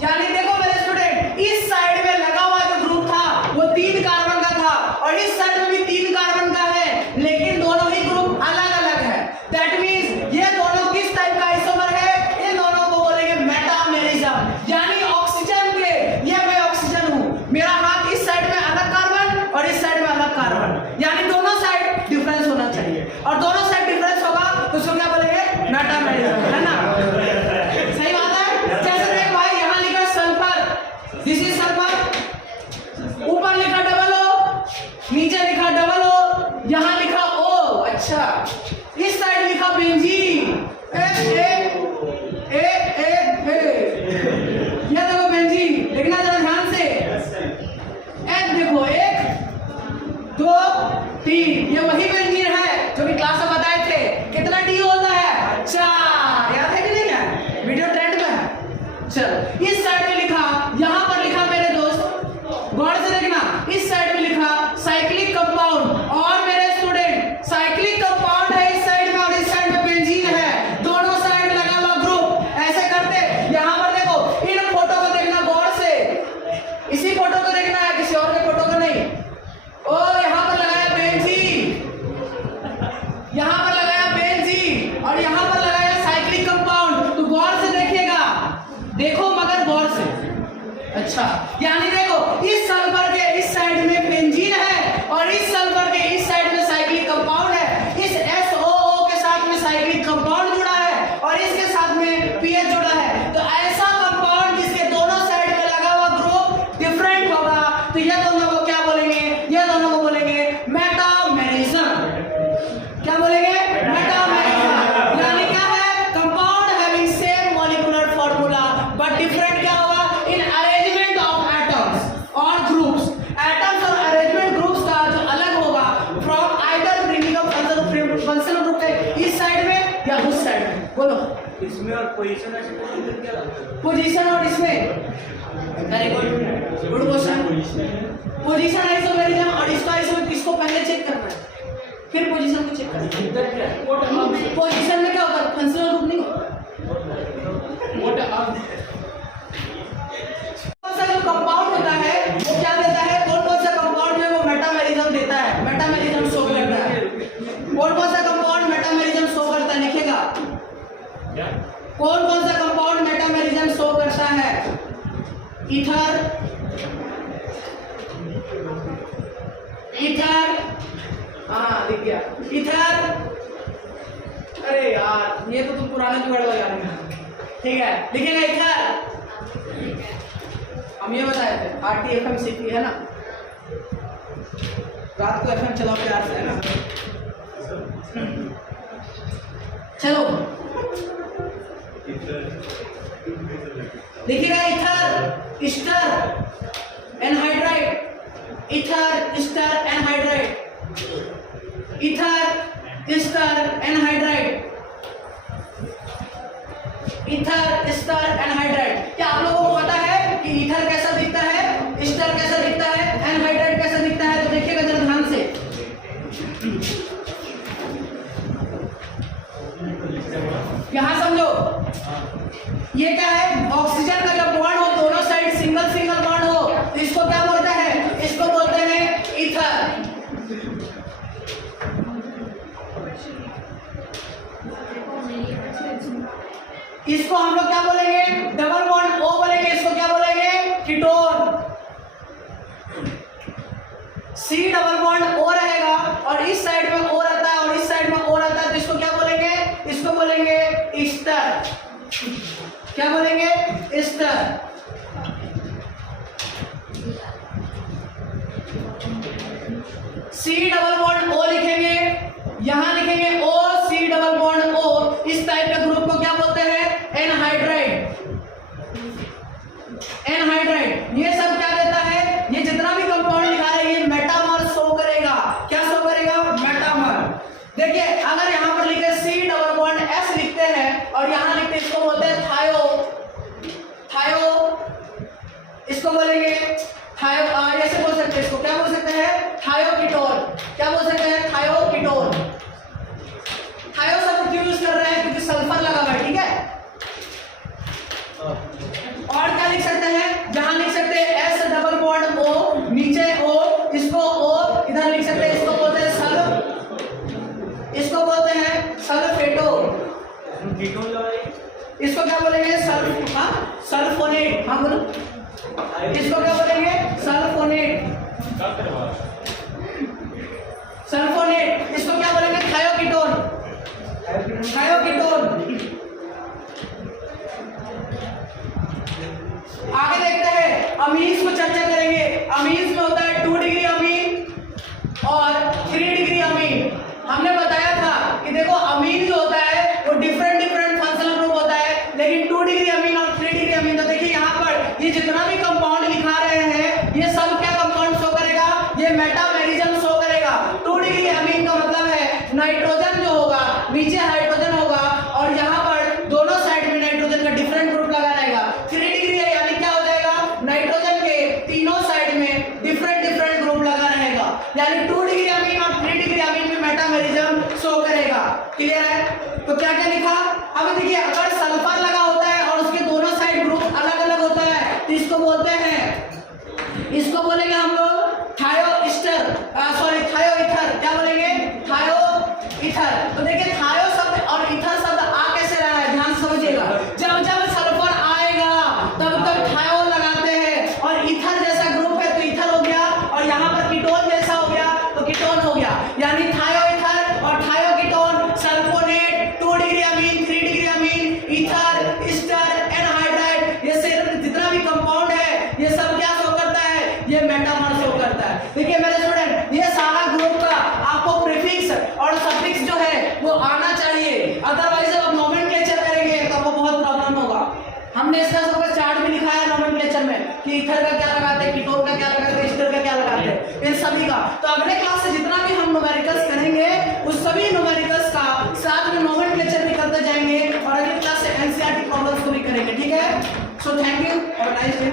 यानी देखो मेरे स्टूडेंट, इस साइड में लगा हुआ जो ग्रुप था वो 3 कार्बन का था और इस साइड में भी 3 कार्बन का है, लेकिन दोनों ही ग्रुप अलग अलग है. दैट मींस ये दोनों किस टाइप का आइसोमर है? इन दोनों को बोलेंगे मेटामेरिज्म. यानी ऑक्सीजन के, ये मैं ऑक्सीजन हूं, मेरा हाथ इस साइड में अलग कार्बन और इस साइड में अलग कार्बन, यानी दोनों साइड डिफरेंस होना चाहिए. और दोनों साइड डिफरेंस होगा तो उसको क्या बोलेंगे? मेटामेरिज्म. है ना? सही बात है. जैसे देख भाई, यहाँ लिखा सल्फर, दिस इज सल्फर, ऊपर लिखा डबल O, नीचे लिखा डबल O, यहाँ लिखा O. अच्छा, इस साइड लिखा बेंजीन. ये देखो बेंजीन, लिखना जरा ध्यान से. देखो 1 2 3, ये वही बेंजीन है जो भी क्लास में बताए थे. कितना D होता है? 4. याद है कि नहीं है? वीडियो ट्रेंड में है. चलो, इस साइड में लिखा, यहाँ पर लिखा मेरे दोस्त, गौर से देखना, इस साइड में लिखा साइक्लिक कंपाउंड, और मेरे स्टूडेंट साइक्लिक कंपाउंड है इस साइड में और इस साइड में बेंजीन है, दोनों साइड में लगा हुआ ग्रुप. ऐसे करते यहाँ पर देखो, इन फोटो को देखना गौर से, इसी फोटो को देखना है, किसी और के फोटो को नहीं. ओ यहाँ पर लगाया बेंजीन, यहाँ पर लगाया बेंजीन और यहाँ पर लगाया साइक्लिक कंपाउंड. तो गौर से देखिएगा, देखो मगर गौर से. अच्छा, यानी देखो इस सल्फर के इस साइड में बेंजीन है और इस सल्फर के इस साइड में साइक्लिक कंपाउंड है. इस SOO के साथ में साइक्लिक कंपाउंड जुड़ा है और इसके साथ में PH जुड़ा है. तो ऐसा कंपाउंड जिसके दोनों साइड में लगा हुआ ग्रुप डिफरेंट होगा, तो ये दोनों को क्या बोलेंगे? ये दोनों को बोलेंगे मेटामेरिज्म. क्या बोलेंगे? मेटामेरिज्म. यानी क्या है? Compound having same molecular formula but different इसमें और पोजीशन ऐसे क्या लगता है? पोजीशन और इसमें, very good, good question. Position isomerism और इसका आइसोमेरिज्म, इसको पहले चेक करना है, फिर पोजीशन को चेक करना है। पोजीशन में क्या होता है? फंक्शनल ग्रुप नहीं होता। कौन सा जो कंपाउंड होता है वो क्या देता है? कौन कौन सा कंपाउंड जो है वो मेटामेरिज्म देता है, मेटामेरिज्म शो करता है। कौन कौन सा कंपाउंड मेटामेरिज्म शो करता है? लिखेगा कौन कौन सा कंपाउंड मेटामेरिज्म शो करता है? ईथर, ईथर, हाँ दिख गया ईथर। अरे यार ये तो तुम पुराने जुगाड़ लगा रहे हो। ठीक है, लिखेगा ईथर। हम ये बताए थे RTFM सीखी है ना, रात को FM चलाओ प्यार से, है ना। चलो देखिएगा ether, ester, anhydride, ether, ester, anhydride, ether, ester, anhydride, ether, ester, anhydride. क्या आप लोगों को पता है कि ईथर कैसा दिखता है, ईस्टर कैसा दिखता है, एनहाइड्राइड कैसा दिखता है? तो देखिएगा जरा ध्यान से, यहां समझो ये क्या है? ऑक्सीजन का जब बॉन्ड हो दोनों साइड सिंगल सिंगल बॉन्ड हो तो इसको क्या बोलते हैं? इसको बोलते हैं ईथर। इसको हम लोग क्या बोलेंगे? डबल बॉन्ड ओ बोलेंगे। इसको क्या बोलेंगे? Ketone. C double bond O रहेगा और इस साइड में ओ रहता है और इस साइड में ओ रहता है, तो इसको क्या बोलेंगे? इसको बोलेंगे ईस्टर। क्या बोलेंगे? Ester. C double bond O लिखेंगे, यहां लिखेंगे ओ सी डबल बॉन्ड ओ। इस टाइप के ग्रुप को क्या बोलते हैं? एनहाइड्राइड। एनहाइड्राइड ये सब क्या देता है? ये जितना भी कंपाउंड लिखा है ये मेटामर शो करेगा। क्या शो करेगा? मेटामर। देखिए अगर यहां पर लिखे सी डबल बॉन्ड एस लिखते हैं और यहां लिखते इसको बोलते हैं थायो, थायो, इसको बोलेंगे थायो, ऐसे बोल सकते हैं, इसको क्या बोल सकते हैं? थायोकीटोन। क्या बोल सकते हैं? थायोकीटोन। थायो शब्द क्यों यूज कर रहे हैं? क्योंकि सल्फर लगा हुआ है, ठीक है। और क्या लिख सकते हैं? जहां लिख सकते हैं एस डबल बॉन्ड ओ, नीचे ओ, इसको ओ, इधर लिख सकते हैं, इसको बोलते हैं सल्फ, इसको बोलते हैं सल्फेटो। इसको क्या बोलेंगे? सल्फ, हाँ सल्फोनेट। हाँ बोलो, इसको क्या बोलेंगे? सल्फोनेट। सल्फोनेट। इसको क्या बोलेंगे? थायोकीटोन। थायोकीटोन। आगे देखते हैं, अमीन्स को चर्चा करेंगे। अमीन्स में होता है 2 डिग्री अमीन और 3 डिग्री अमीन। हमने बताया था कि देखो अमीन जो होता है वो डिफरेंट डिफरेंट फंक्शनल ग्रुप होता है, लेकिन 2 डिग्री अमीन और 3 डिग्री अमीन, तो देखिए यहाँ पर ये जितना भी कंपाउंड लिखा रहे हैं ये सब क्या कंपाउंड शो करेगा? ये मेटामेरिज्म शो करेगा। 2 डिग्री अमीन का मतलब है नाइट्रोजन जो होगा नीचे हाइड्रोजन होगा और यहाँ पर दोनों साइड में नाइट्रोजन का डिफरेंट ग्रुप लगा रहेगा। 3 डिग्री यानी क्या हो जाएगा? नाइट्रोजन के तीनों साइड में डिफरेंट डिफरेंट ग्रुप लगा रहेगा, यानी 2 डिग्री अमीन और 3 डिग्री अमीन में मेटामेरिज्म शो करेगा। क्लियर है? तो क्या क्या लिखा? अब देखिए अगर सल्फर लगा होता है और उसके दोनों साइड ग्रुप अलग अलग होता है तो इसको बोलते हैं, इसको बोलेंगे हम लोग थायो ईस्टर, सॉरी थायो ईथर। क्या बोलेंगे? थायो ईथर। तो देखिए थायो शब्द और ईथर शब्द आ कैसे रहा है, ध्यान समझिएगा। जब जब सल्फर आएगा तब तब थायो लगाते हैं और ईथर जैसा ग्रुप है तो ईथर हो गया और यहाँ पर कीटोन जैसा हो गया तो कीटोन हो गया, यानी थायो ईथर और thioketone, sulphonate, 2 degree amine, 3 degree amine, ether, ester, anhydride, ये सिर्फ जितना भी कंपाउंड है ये सब क्या शो करता है? ये मेटामर शो करता है। देखिए मेरे स्टूडेंट, ये सारा ग्रुप का आपको प्रीफिक्स और सफिक्स जो है वो आना चाहिए, अदरवाइज जब आप नोमेनक्लेचर करेंगे तो आपको बहुत प्रॉब्लम होगा। हमने इसका सबका चार्ट भी लिखा है नोमेनक्लेचर में कि ईथर का क्या लगाते हैं, कीटोन का क्या लगाते हैं, ईस्टर का क्या लगाते हैं, इन सभी का। तो अगले क्लास से जितना भी हम न्यूमेरिकल्स करेंगे उस सभी न्यूमेरिकल्स का साथ में नोमेनक्लेचर भी करते जाएंगे और अगली क्लास से एनसीईआरटी प्रॉब्लम्स को भी करेंगे, ठीक है। So thank you, have a nice day.